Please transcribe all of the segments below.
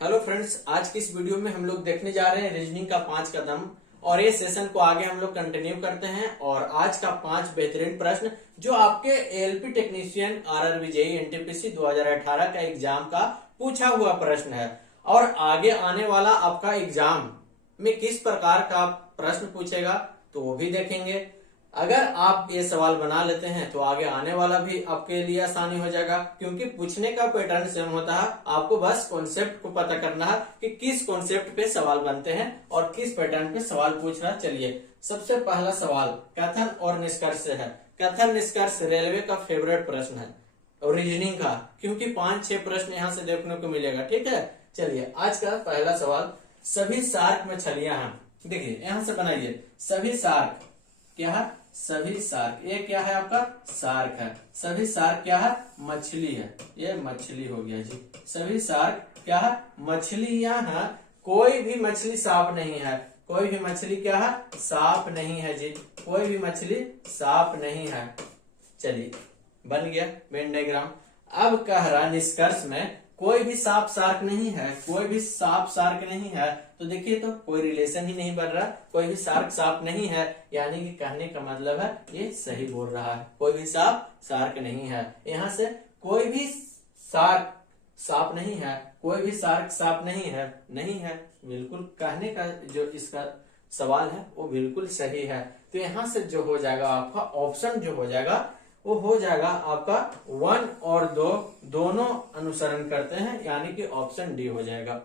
Hello friends, आज की इस वीडियो में हम लोग देखने जा रहे हैं रीजनिंग का 5 कदम। और ये सेशन को आगे हम लोग कंटिन्यू करते हैं। और आज का 5 बेहतरीन प्रश्न जो आपके ALP technician RRB JEE NTPC 2018 का एग्जाम का पूछा हुआ प्रश्न है। और आगे आने वाला आपका एग्जाम में किस प्रकार का प्रश्न पूछेगा तो वो भी देखेंगे। अगर आप ये सवाल बना लेते हैं तो आगे आने वाला भी आपके लिए आसानी हो जाएगा, क्योंकि पूछने का पैटर्न सेम होता है। आपको बस कॉन्सेप्ट को पता करना है कि किस कॉन्सेप्ट पे सवाल बनते हैं और किस पैटर्न पे सवाल पूछ रहा है। चलिए, सबसे पहला सवाल कथन और निष्कर्ष से है। कथन निष्कर्ष रेलवे का फेवरेट प्रश्न है और रीजनिंग का, क्योंकि 5-6 प्रश्न यहाँ से देखने को मिलेगा। ठीक है, चलिए आज का पहला सवाल, सभी शार्क मछलियां हैं। देखिए यहाँ से बनाइए, सभी शार्क क्या है? सभी शार्क, ये क्या है आपका? शार्क है। सभी शार्क क्या है? मछली है। ये मछली हो गया जी। सभी शार्क क्या है? मछलियां हैं। कोई भी मछली सांप नहीं है। कोई भी मछली क्या है? सांप नहीं है जी। कोई भी मछली सांप नहीं है। चलिए, बन गया वेन डायग्राम। अब कह रहा निष्कर्ष में कोई भी सांप शार्क नहीं है। कोई भी सांप शार्क नहीं है, तो देखिए तो कोई रिलेशन ही नहीं बन रहा। कोई भी शार्क सांप नहीं है, यानी कि कहने का मतलब है ये सही बोल रहा है। कोई भी सांप शार्क नहीं है। यहाँ से कोई भी शार्क सांप नहीं है, कोई भी शार्क सांप नहीं है, नहीं है। बिल्कुल कहने का जो इसका सवाल है वो बिल्कुल सही है। तो यहाँ से जो हो जाएगा आपका ऑप्शन जो हो जाएगा वो हो जाएगा आपका 1 और 2 दोनों अनुसरण करते हैं, यानी कि ऑप्शन डी हो जाएगा।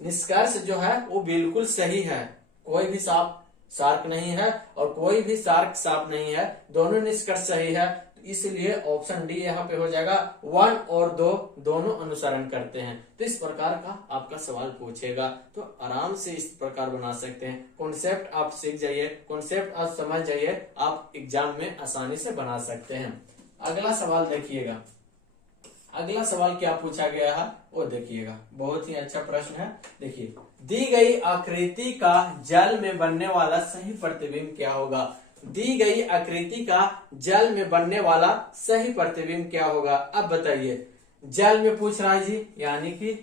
निष्कर्ष जो है वो बिल्कुल सही है। कोई भी सांप शार्क नहीं है और कोई भी शार्क सांप नहीं है, दोनों निष्कर्ष सही है। तो इसलिए ऑप्शन डी यहाँ पे हो जाएगा। 1 और 2 दोनों अनुसरण करते हैं। तो इस प्रकार का आपका सवाल पूछेगा तो आराम से इस प्रकार बना सकते हैं। कॉन्सेप्ट आप सीख जाइए, कॉन्सेप्ट आप समझ जाइए, आप एग्जाम में आसानी से बना सकते हैं। अगला सवाल देखिएगा। अगला सवाल क्या पूछा गया है वो देखिएगा, बहुत ही अच्छा प्रश्न है। देखिए, दी गई आकृति का जल में बनने वाला सही प्रतिबिंब क्या होगा? दी गई आकृति का जल में बनने वाला सही प्रतिबिंब क्या होगा? अब बताइए, जल में पूछ रहा है जी, यानी कि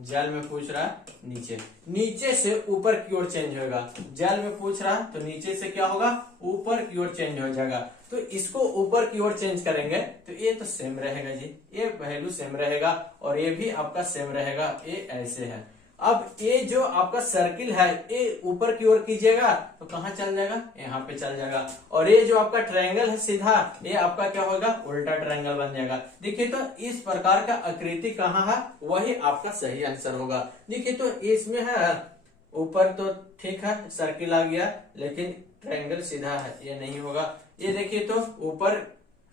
जल में पूछ रहा है नीचे, नीचे से ऊपर की ओर चेंज होगा। जल में पूछ रहा है तो नीचे से क्या होगा? ऊपर की ओर चेंज हो जाएगा। तो इसको ऊपर की ओर चेंज करेंगे तो ये तो सेम रहेगा जी, ये वैल्यू सेम रहेगा और ये भी आपका सेम रहेगा। ये ऐसे है। अब ये जो आपका सर्किल है ये ऊपर की ओर कीजिएगा तो कहाँ चल जाएगा? यहाँ पे चल जाएगा। और ये जो आपका ट्रायंगल है सीधा, ये आपका क्या होगा? उल्टा ट्रायंगल बन जाएगा। देखिए तो इस प्रकार का आकृति कहाँ है, वही आपका सही आंसर होगा। देखिए तो इसमें है ऊपर तो ठीक है सर्किल आ गया, लेकिन ट्रायंगल सीधा है, ये नहीं होगा। ये देखिए तो ऊपर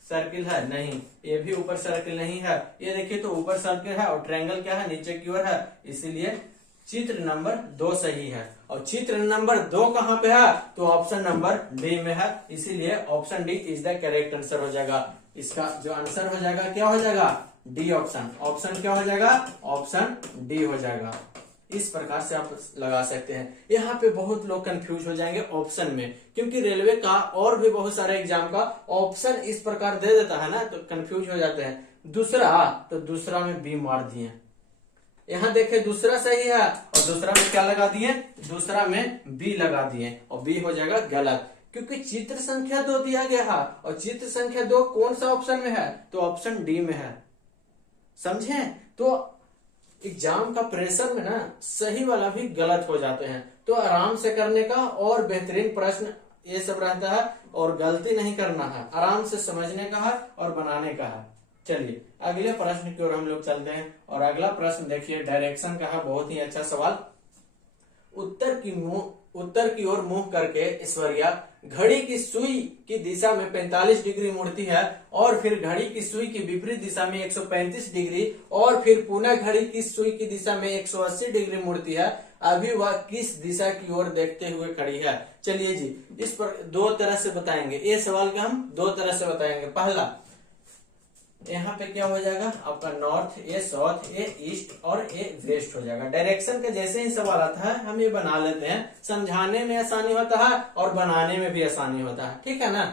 सर्किल है, नहीं, ये भी ऊपर सर्किल नहीं है। ये देखिए तो ऊपर सर्किल है और ट्रायंगल क्या है? नीचे की ओर है। इसीलिए चित्र नंबर 2 सही है। और चित्र नंबर 2 कहाँ पे है? तो ऑप्शन नंबर डी में है। इसीलिए option D is the correct answer हो जाएगा। इसका जो आंसर हो जाएगा क्या हो जाएगा? D option. ऑप्शन क्या हो जाएगा? ऑप्शन डी हो जाएगा। इस प्रकार से आप लगा सकते हैं। यहाँ पे बहुत लोग कंफ्यूज हो जाएंगे ऑप्शन में, क्योंकि रेलवे का और भी बहुत सारे एग्जाम का ऑप्शन इस प्रकार दे देता है ना, तो कंफ्यूज हो जाते हैं। दूसरा, तो दूसरा में बी मार दिए। यहाँ देखे दूसरा सही है और दूसरा में क्या लगा दिए? दूसरा में बी लगा दिए और बी हो जाएगा गलत, क्योंकि चित्र संख्या 2 दिया गया है और चित्र संख्या 2 कौन सा ऑप्शन में है? तो ऑप्शन डी में है। समझे? तो एग्जाम का प्रेशर में ना सही वाला भी गलत हो जाते हैं। तो आराम से करने का और बेहतरीन प्रश्न ये सब रहता है और गलती नहीं करना है, आराम से समझने का है और बनाने का है। चलिए अगले प्रश्न की ओर हम लोग चलते हैं। और अगला प्रश्न देखिए, डायरेक्शन का है, बहुत ही अच्छा सवाल। उत्तर की ओर मुंह करके ऐश्वर्या घड़ी की सुई की दिशा में 45 डिग्री मुड़ती है और फिर घड़ी की सुई की विपरीत दिशा में 135 डिग्री और फिर पुनः घड़ी की सुई की दिशा में 180 डिग्री मुड़ती है। अभी वह किस दिशा की ओर देखते हुए खड़ी है? चलिए जी, इस पर 2 तरह से बताएंगे। ये सवाल का हम 2 तरह से बताएंगे। पहला, यहाँ पे क्या हो जाएगा आपका? नॉर्थ, ये साउथ, ये ईस्ट और ये वेस्ट हो जाएगा। डायरेक्शन का जैसे ही सवाल आता है हम ये बना लेते हैं, समझाने में आसानी होता है और बनाने में भी आसानी होता है। ठीक है ना?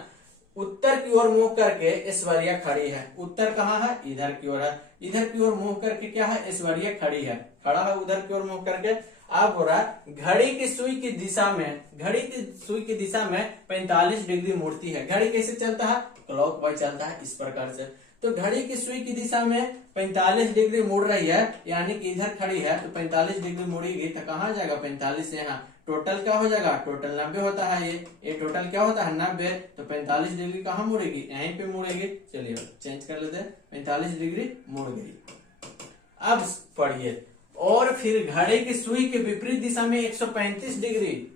उत्तर की ओर मुंह करके ऐश्वर्या खड़ी है। उत्तर कहाँ है? इधर की ओर है। इधर की ओर मुंह करके क्या है? ऐश्वर्या खड़ी है, खड़ा है उधर की ओर मुंह करके। अब हो रहा है घड़ी की सुई की दिशा में, घड़ी की सुई की दिशा में 45 डिग्री मुड़ती है। घड़ी कैसे चलता है? क्लॉकवाइज चलता है, इस प्रकार से। तो घड़ी की सुई की दिशा में 45 डिग्री मुड़ रही है, यानी कि इधर खड़ी है तो 45 डिग्री मुड़ेगी तो कहाँ जाएगा? 45 से यहाँ टोटल क्या हो जाएगा? टोटल 90 होता है। ये टोटल क्या होता है? 90। तो 45 डिग्री कहाँ मुड़ेगी? यहीं पे मुड़ेगी। चलिए चेंज कर लेते हैं, 45 डिग्री मुड़ गई। अब पढ़िए, और फिर घड़ी की सुई के विपरीत दिशा में 135 डिग्री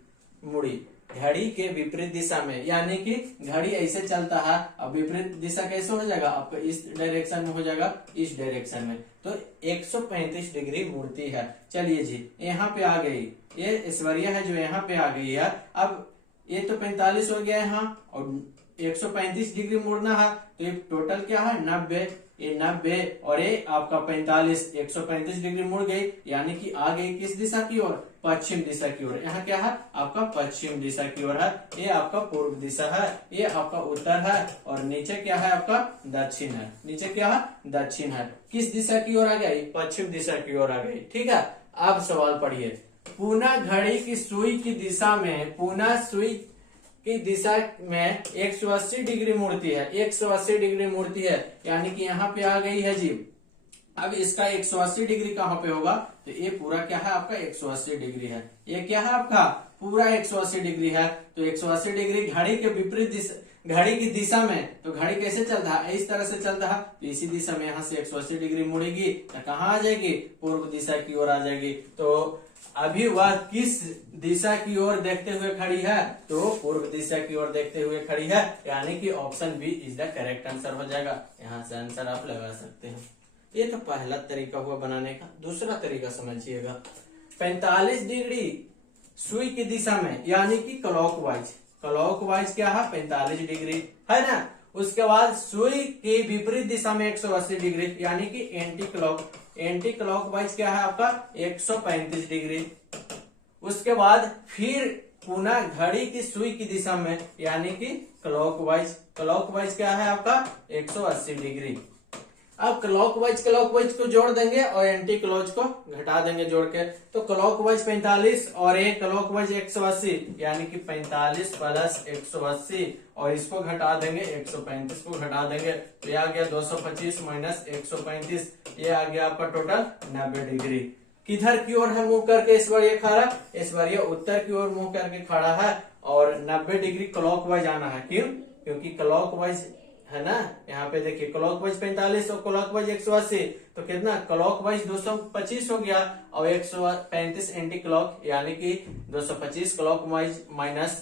मुड़ी। घड़ी के विपरीत दिशा में, यानी कि घड़ी ऐसे चलता है, अब विपरीत दिशा कैसे हो जाएगा? आपका इस डायरेक्शन में हो जाएगा, इस डायरेक्शन में। तो 135 डिग्री मुड़ती है। चलिए जी, यहाँ पे आ गई, ये ऐश्वर्या है जो यहाँ पे आ गई है। अब ये तो 45 हो गया यहाँ, और 135 डिग्री मुड़ना है, तो ये टोटल क्या है? 90। ये 90 और ये आपका 45, 135 डिग्री मुड़ गई, यानी कि आ गई किस दिशा की ओर? पश्चिम दिशा की ओर। यहाँ क्या है? आपका पश्चिम दिशा की ओर है। ये आपका पूर्व दिशा है, ये आपका उत्तर है, और नीचे क्या है? आपका दक्षिण है। नीचे क्या है? दक्षिण है। किस दिशा की ओर आ गई? पश्चिम दिशा की ओर आ गई। ठीक है, अब सवाल पढ़िए। पुनः घड़ी की सुई की दिशा में, पुनः सुई की दिशा में 180 डिग्री मुड़ती है। 180 डिग्री मुड़ती है, यानी कि यहाँ पे आ गई है जी। अब इसका 180 डिग्री कहाँ पे होगा? तो ये पूरा क्या है? आपका 180 डिग्री है। ये क्या है? आपका पूरा 180 डिग्री है। तो 180 डिग्री घड़ी के विपरीत दिशा, घड़ी की दिशा में, तो घड़ी कैसे चलता है? इस तरह से चलता है, तो इसी दिशा में यहाँ से 180 डिग्री मुड़ेगी तो कहाँ आ जाएगी? पूर्व दिशा की ओर आ जाएगी। तो अभी वह किस दिशा की ओर देखते हुए खड़ी है? तो पूर्व दिशा की ओर देखते हुए खड़ी है, यानी कि option B is the correct answer हो जाएगा। यहाँ से आंसर आप लगा सकते हैं। ये तो पहला तरीका हुआ बनाने का। दूसरा तरीका समझिएगा। 45 डिग्री सुई की दिशा में, यानी कि क्लॉकवाइज। क्लॉकवाइज क्या है? 45 डिग्री है ना। उसके बाद सुई की विपरीत दिशा में 180 डिग्री, यानी कि एंटी क्लॉक। एंटी क्लॉकवाइज क्या है? आपका 135 डिग्री। उसके बाद फिर पुनः घड़ी की सुई की दिशा में, यानी कि क्लॉकवाइज। क्लॉकवाइज क्या है? आपका 180 डिग्री। अब क्लॉकवाइज को जोड़ देंगे और एंटी क्लॉक को घटा देंगे जोड़ के, तो क्लॉकवाइज 45 और एक क्लॉकवाइज 180, यानी कि 45 प्लस 180, और इसको घटा देंगे, 135 को घटा देंगे, तो ये आ गया 225 माइनस 135, ये आ गया आपका टोटल 90 डिग्री। किधर की ओर है मुंह करके ऐश्वर्या खड़ा? ऐश्वर्या उत्तर की ओर मुंह करके खड़ा है, और 90 डिग्री क्लॉकवाइज आना है। क्यों? क्योंकि क्लॉकवाइज है ना। यहाँ पे देखिए क्लॉकवाइज 45 और क्लॉकवाइज 180, तो कितना? क्लॉकवाइज 225 हो गया, और 135 एंटी क्लॉक, यानी कि 225 क्लॉकवाइज माइनस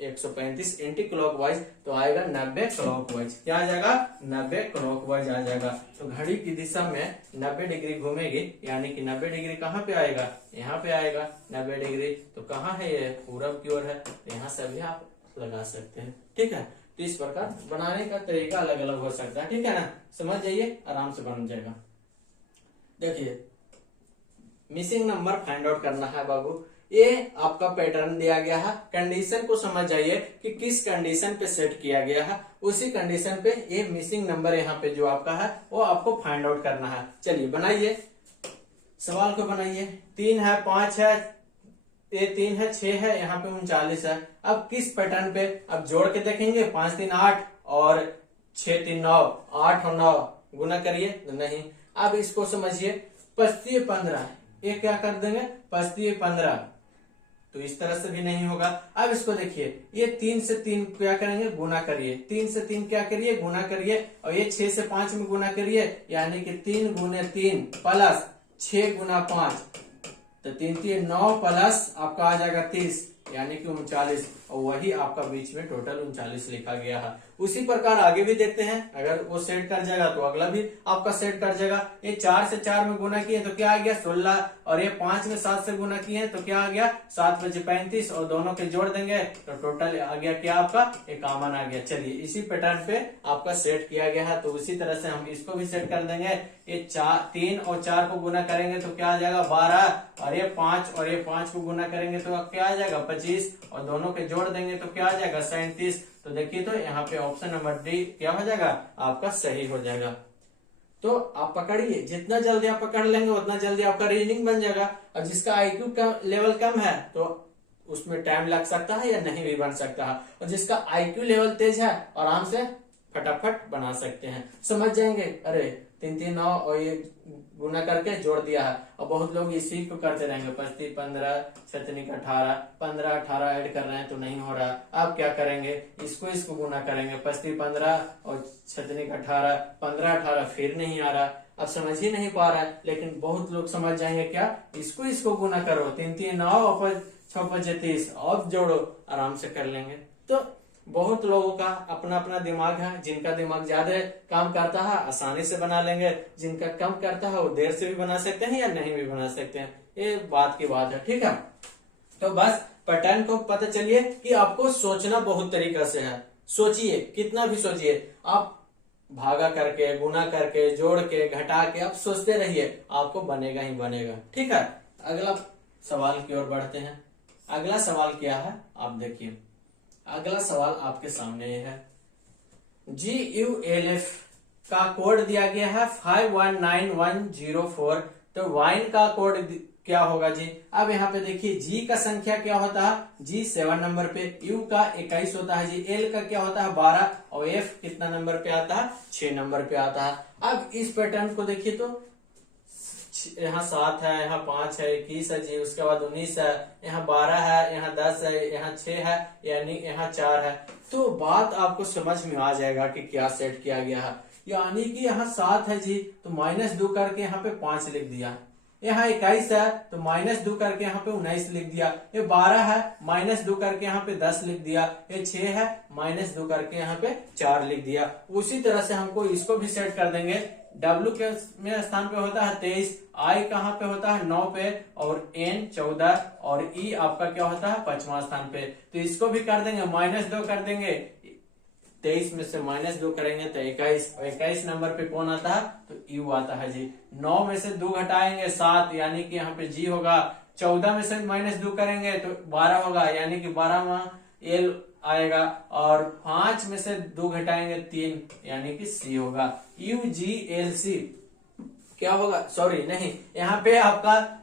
135 एंटी क्लॉकवाइज, तो आएगा 90 क्लॉकवाइज। क्या आ जाएगा? 90 क्लॉकवाइज आ जाएगा। तो घड़ी की दिशा में 90 डिग्री घूमेगी, यानी कि 90 डिग्री कहाँ पे आएगा? यहाँ पे आएगा 90 डिग्री। तो कहाँ है ये? पूरब की ओर है। यहाँ से भी आप लगा सकते हैं। ठीक है, तो इस प्रकार बनाने का तरीका अलग अलग हो सकता है। ठीक है ना, समझ जाइए, आराम से बन जाएगा। देखिए, मिसिंग नंबर फाइंड आउट करना है बाबू। ये आपका पैटर्न दिया गया है, कंडीशन को समझ जाइए कि किस कंडीशन पे सेट किया गया है, उसी कंडीशन पे ये मिसिंग नंबर यहाँ पे जो आपका है वो आपको फाइंड आउट करना है। चलिए बनाइए, सवाल को बनाइए। 3 है, 5 है, ये 3 है, 6 है, यहाँ पे 39 है। अब किस पैटर्न पे? अब जोड़ के देखेंगे, 5 3 8 और 6 3 9, 8 और 9 गुना करिए तो नहीं। अब इसको समझिए, 25 15, ये क्या कर देंगे? 25 15, तो इस तरह से भी नहीं होगा। अब इसको देखिए, ये 3 से 3 क्या करेंगे? गुना करिए। 3 से 3 क्या करिए? गुना करिए, और ये 6 से 5 में गुना करिए, यानी कि 3 गुने 3 प्लस 6 गुना 5, तो 3 3 9 प्लस आपका आ जाएगा 30, यानी कि 39, और वही आपका बीच में टोटल 39 लिखा गया है। उसी प्रकार आगे भी देखते हैं, अगर वो सेट कर जाएगा तो अगला भी आपका सेट कर जाएगा। ये 4 से 4 में गुना किए तो क्या आ गया? 16, और ये 5 में 7 से गुना किए तो क्या आ गया? 7 बजे 35, और दोनों के जोड़ देंगे तो टोटल आ गया क्या आपका? 51 आ गया। चलिए, इसी पैटर्न पे आपका सेट किया गया है, तो उसी तरह से हम इसको भी सेट कर देंगे। ये 3 और 4 को गुना करेंगे तो क्या आ जाएगा? 12, और ये 5 और ये 5 को गुना करेंगे तो क्या आ जाएगा? 25, और दोनों के जोड़ देंगे तो क्या आ जाएगा? 37, तो देखिए तो यहाँ पे ऑप्शन नंबर डी क्या हो जाएगा आपका सही हो जाएगा। तो आप पकड़िए, जितना जल्दी आप पकड़ लेंगे उतना जल्दी आपका रीजनिंग बन जाएगा। और जिसका आईक्यू का लेवल कम है तो उसमें टाइम लग सकता है या नहीं भी बन सकता है, और जिसका आईक्यू लेवल तेज है आराम से फटाफट बना सकते हैं। समझ जाएंगे, अरे 3 3 9 और ये गुना करके जोड़ दिया है। और बहुत लोग इसी को करते रहेंगे, 25 15 7 18 15 18 ऐड कर रहे हैं तो नहीं हो रहा। आप क्या करेंगे, इसको गुना करेंगे, 25 15 और 7 18 15 18 फिर नहीं आ रहा। अब समझ ही नहीं पा रहा है, लेकिन बहुत लोग समझ जाएंगे क्या, इसको गुना करो, 3 3 9 और 6 5 30 और जोड़ो, आराम से कर लेंगे। तो बहुत लोगों का अपना अपना दिमाग है, जिनका दिमाग ज्यादा काम करता है आसानी से बना लेंगे, जिनका कम करता है वो देर से भी बना सकते हैं या नहीं भी बना सकते हैं, ये बात की बात है। ठीक है, तो बस पैटर्न को पता चलिए कि आपको सोचना बहुत तरीका से है। सोचिए, कितना भी सोचिए, आप भागा करके, गुना करके, जोड़ के, घटा के आप सोचते रहिए, आपको बनेगा ही बनेगा। ठीक है, अगला सवाल की ओर बढ़ते हैं। अगला सवाल क्या है आप देखिए। अगला सवाल आपके सामने है, GULF का कोड दिया गया है 519104। तो वाइन का कोड क्या होगा जी। अब यहाँ पे देखिए G का संख्या क्या होता है, G 7 नंबर पे, U का 21 होता है जी, L का क्या होता है 12 और F कितना नंबर पे आता है 6 नंबर पे आता है। अब इस पैटर्न को देखिए तो यहाँ 7 है, यहाँ 5 है, 21 है जी, उसके बाद 19 है, यहाँ 12 है, यहाँ 10 है, यहाँ 6 है, यानी यहाँ 4 है। तो बात आपको समझ में आ जाएगा कि क्या सेट किया गया है। यानी कि यहाँ 7 है जी, तो -2 करके यहाँ पे 5 लिख दिया। यहाँ 21 है तो -2 करके यहाँ पे 19 लिख दिया। ये 12 है, -2 करके यहाँ पे 10 लिख दिया। ये 6 है, -2 करके यहाँ पे 4 लिख दिया। उसी तरह से हमको इसको भी सेट कर देंगे। W के में स्थान पे होता है 23, I कहाँ पे होता है 9 पे, और N 14 और E आपका क्या होता है 5वां स्थान पे। तो इसको भी कर देंगे, -2 कर देंगे, 23 में से -2 करेंगे तो 21, और 21 नंबर पे कौन आता है तो U आता है जी। 9 में से 2 घटाएंगे 7, यानी कि यहाँ पे G होगा। 14 में से -2 करेंगे तो 12 होगा, यानी कि 12वां L आएगा। और 5 में से 2 घटाएंगे 3, यानी कि C होगा। UGLC क्या होगा, सॉरी नहीं, यहाँ पे आपका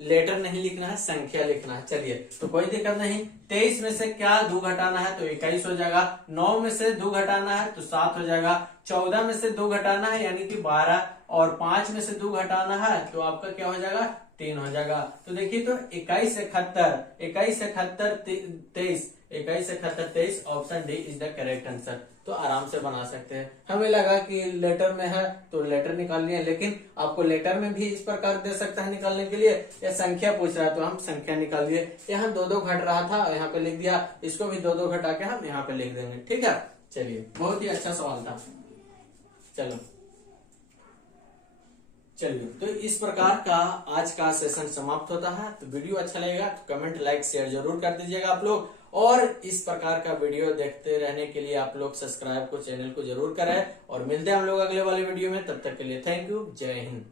लेटर नहीं लिखना है, संख्या लिखना है। चलिए, तो कोई दिक्कत नहीं। 23 में से क्या 2 घटाना है तो 21 हो जाएगा। 9 में से 2 घटाना है तो 7 हो जाएगा। 14 में से 2 घटाना है यानी कि 12, और 5 में से 2 घटाना है तो आपका क्या हो जाएगा 3 हो जाएगा। तो देखिए तो 21 71 23 21 option D is the correct answer. तो आराम से बना सकते हैं। हमें लगा कि लेटर में है तो लेटर निकाल लिए, लेकिन आपको लेटर में भी इस प्रकार दे सकता है निकालने के लिए, या संख्या पूछ रहा है तो हम संख्या निकाल दिए। यहाँ 2 घट रहा था, यहाँ पे लिख दिया, इसको भी 2 घटा के हम यहाँ पे लिख देंगे। ठीक है, चलिए, बहुत ही अच्छा सवाल था। चलिए, तो इस प्रकार का आज का सेशन समाप्त होता है। तो वीडियो अच्छा लगेगा तो कमेंट, लाइक, शेयर जरूर कर दीजिएगा आप लोग, और इस प्रकार का वीडियो देखते रहने के लिए आप लोग सब्सक्राइब को चैनल को जरूर करें। और मिलते हैं हम लोग अगले वाले वीडियो में, तब तक के लिए थैंक यू, जय हिंद।